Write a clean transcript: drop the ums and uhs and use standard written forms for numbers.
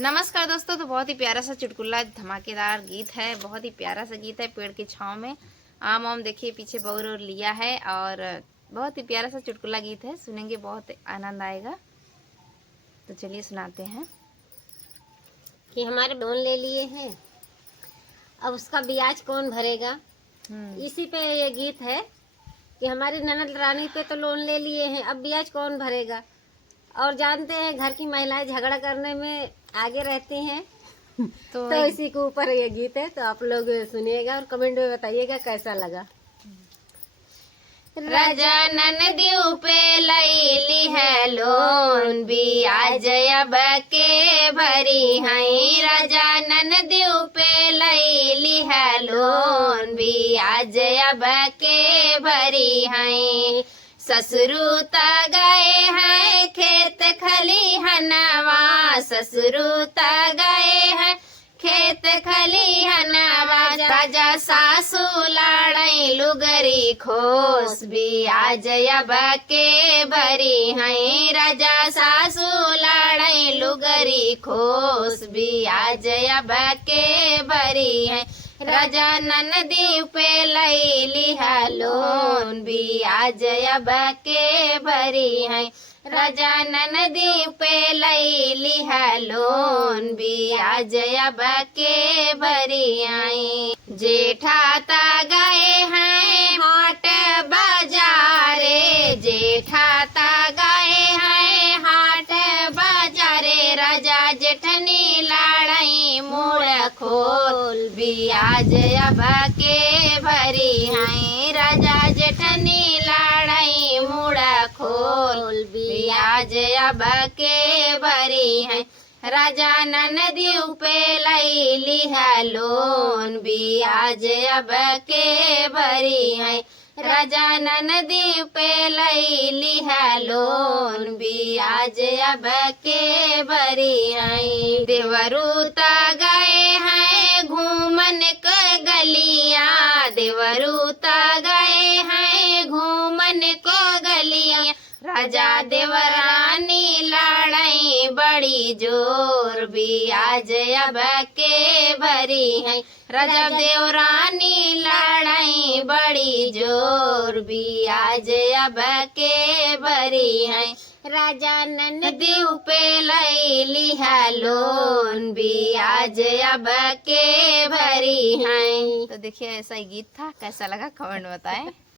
नमस्कार दोस्तों। तो बहुत ही प्यारा सा चुटकुला धमाकेदार गीत है, बहुत ही प्यारा सा गीत है। पेड़ की छांव में आम देखिए पीछे बौर और लिया है, और बहुत ही प्यारा सा चुटकुला गीत है, सुनेंगे बहुत आनंद आएगा। तो चलिए सुनाते हैं कि हमारे लोन ले लिए हैं, अब उसका ब्याज कौन भरेगा। इसी पे ये गीत है कि हमारी ननद रानी पे तो लोन ले लिए हैं, अब ब्याज कौन भरेगा। और जानते हैं घर की महिलाएं झगड़ा करने में आगे रहती हैं। तो इसी के ऊपर ये गीत है, तो आप लोग सुनिएगा और कमेंट में बताइएगा कैसा लगा। राजा ननदियों पे लैली है लोन, ब्याज अब के भरी है। राजा ननदियों पे लैली है लोन, ब्याज अब के भरी है। ससुरुता गए हैं खेत खलिहनवा, ससुरुता गए हैं खेत खलिहनवा। राजा सासू लाड़ई लुगरी खोस, ब्याज अब के भरी है। राजा सासू लाड़ई लुगरी खोस, ब्याज अब के भरी है। राजा ननदी पे लैली है लोन, ब्याज अब के भरी है। राजा ननदी पे लैली है लोन, ब्याज अब के भरी है। जेठाता गए हैं हाट बाजारे, जेठाता गए हैं हाट बाजारे। राजा जेठनी लाड़ई मुड़ खोल, ब्याज अब के भरी है। राजा जेठनी लाड़ई मुड़ खोल, ब्याज अब के भरी है। राजा ननदियों पे लैली है लोन, ब्याज अब के भरी है। राजा ननदी पे लैली है लोन, ब्याज अब के भरी है। देवरूता गए हैं घूमन के गलिया, देवरूता गए हैं घूमन को गलिया। राजा देवरानी लाड़ई बड़ी जोर, ब्याज अब के भरी है। राजा देवरानी लाड़ई बड़ी जोर, ब्याज अब के भरी है। राजा ननदियों पे लैली है लोन, ब्याज अब के भरी है। तो देखिए ऐसा ही गीत था, कैसा लगा कमेंट बताएं।